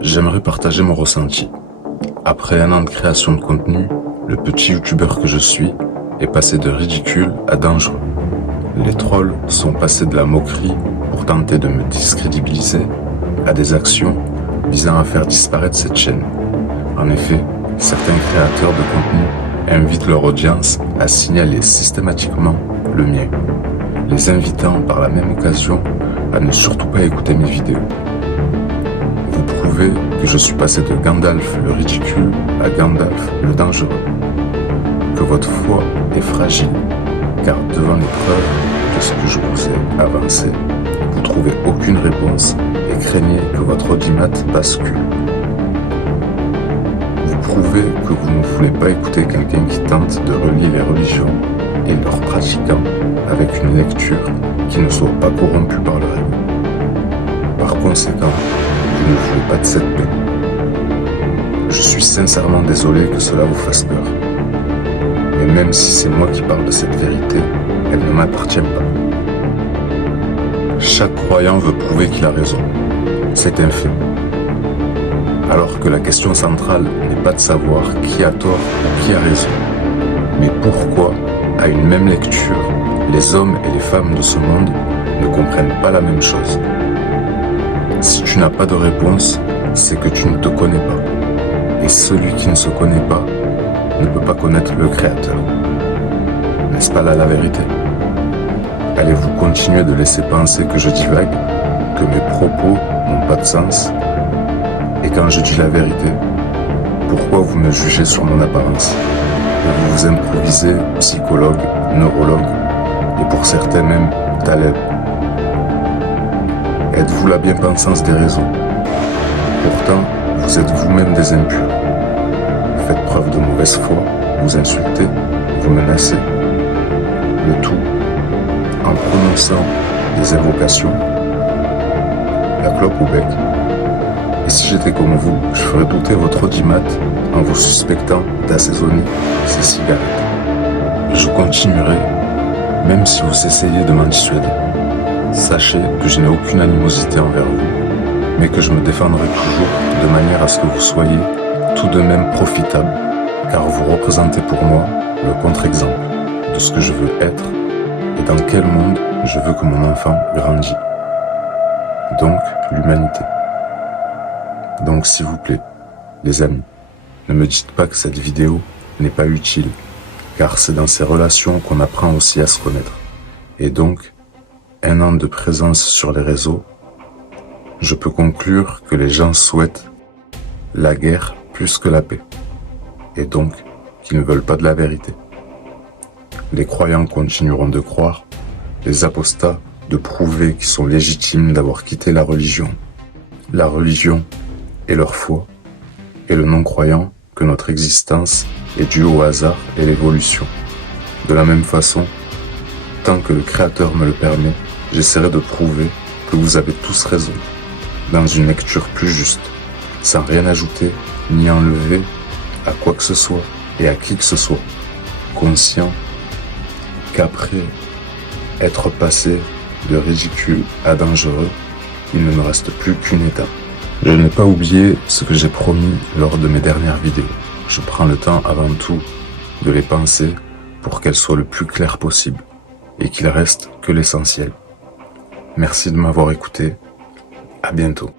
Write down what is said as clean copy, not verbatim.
J'aimerais partager mon ressenti. Après un an de création de contenu, le petit youtubeur que je suis est passé de ridicule à dangereux. Les trolls sont passés de la moquerie pour tenter de me discrédibiliser à des actions visant à faire disparaître cette chaîne. En effet, certains créateurs de contenu invitent leur audience à signaler systématiquement le mien, les invitant par la même occasion à ne surtout pas écouter mes vidéos. Vous prouvez que je suis passé de Gandalf le ridicule à Gandalf le dangereux, que votre foi est fragile, car devant les preuves de ce que je vous ai avancé, vous trouvez aucune réponse et craignez que votre audimat bascule. Vous prouvez que vous ne voulez pas écouter quelqu'un qui tente de relier les religions et leurs pratiquants avec une lecture qui ne soit pas corrompue par le règne. Par conséquent, vous ne voulez pas de cette paix. Je suis sincèrement désolé que cela vous fasse peur. Et même si c'est moi qui parle de cette vérité, elle ne m'appartient pas. Chaque croyant veut prouver qu'il a raison. C'est un fait. Alors que la question centrale n'est pas de savoir qui a tort ou qui a raison, mais pourquoi, à une même lecture, les hommes et les femmes de ce monde ne comprennent pas la même chose. Si tu n'as pas de réponse, c'est que tu ne te connais pas. Et celui qui ne se connaît pas ne peut pas connaître le Créateur. N'est-ce pas là la vérité? Allez-vous continuer de laisser penser que je divague, que mes propos n'ont pas de sens? Et quand je dis la vérité, pourquoi vous me jugez sur mon apparence? Et vous vous improvisez psychologue, neurologue, et pour certains même taleb. Êtes-vous la bien-pensance des réseaux? Pourtant, vous êtes vous-même des impurs. Faites preuve de mauvaise foi, vous insultez, vous menacez. Le tout en prononçant des invocations, la clope au bec. Et si j'étais comme vous, je ferais douter votre audimat en vous suspectant d'assaisonner ces cigarettes. Je continuerai, même si vous essayez de m'en dissuader. Sachez que je n'ai aucune animosité envers vous, mais que je me défendrai toujours de manière à ce que vous soyez tout de même profitable, car vous représentez pour moi le contre-exemple de ce que je veux être et dans quel monde je veux que mon enfant grandisse. Donc, l'humanité. Donc, s'il vous plaît, les amis, ne me dites pas que cette vidéo n'est pas utile, car c'est dans ces relations qu'on apprend aussi à se connaître. Et donc, un an de présence sur les réseaux, je peux conclure que les gens souhaitent la guerre plus que la paix, et donc qu'ils ne veulent pas de la vérité. Les croyants continueront de croire, les apostats de prouver qu'ils sont légitimes d'avoir quitté la religion et leur foi, et le non-croyant que notre existence est due au hasard et l'évolution. De la même façon, tant que le Créateur me le permet, j'essaierai de prouver que vous avez tous raison, dans une lecture plus juste, sans rien ajouter ni enlever à quoi que ce soit et à qui que ce soit, conscient qu'après être passé de ridicule à dangereux, il ne me reste plus qu'une étape. Je n'ai pas oublié ce que j'ai promis lors de mes dernières vidéos. Je prends le temps avant tout de les penser pour qu'elles soient le plus claires possible et qu'il reste que l'essentiel. Merci de m'avoir écouté. À bientôt.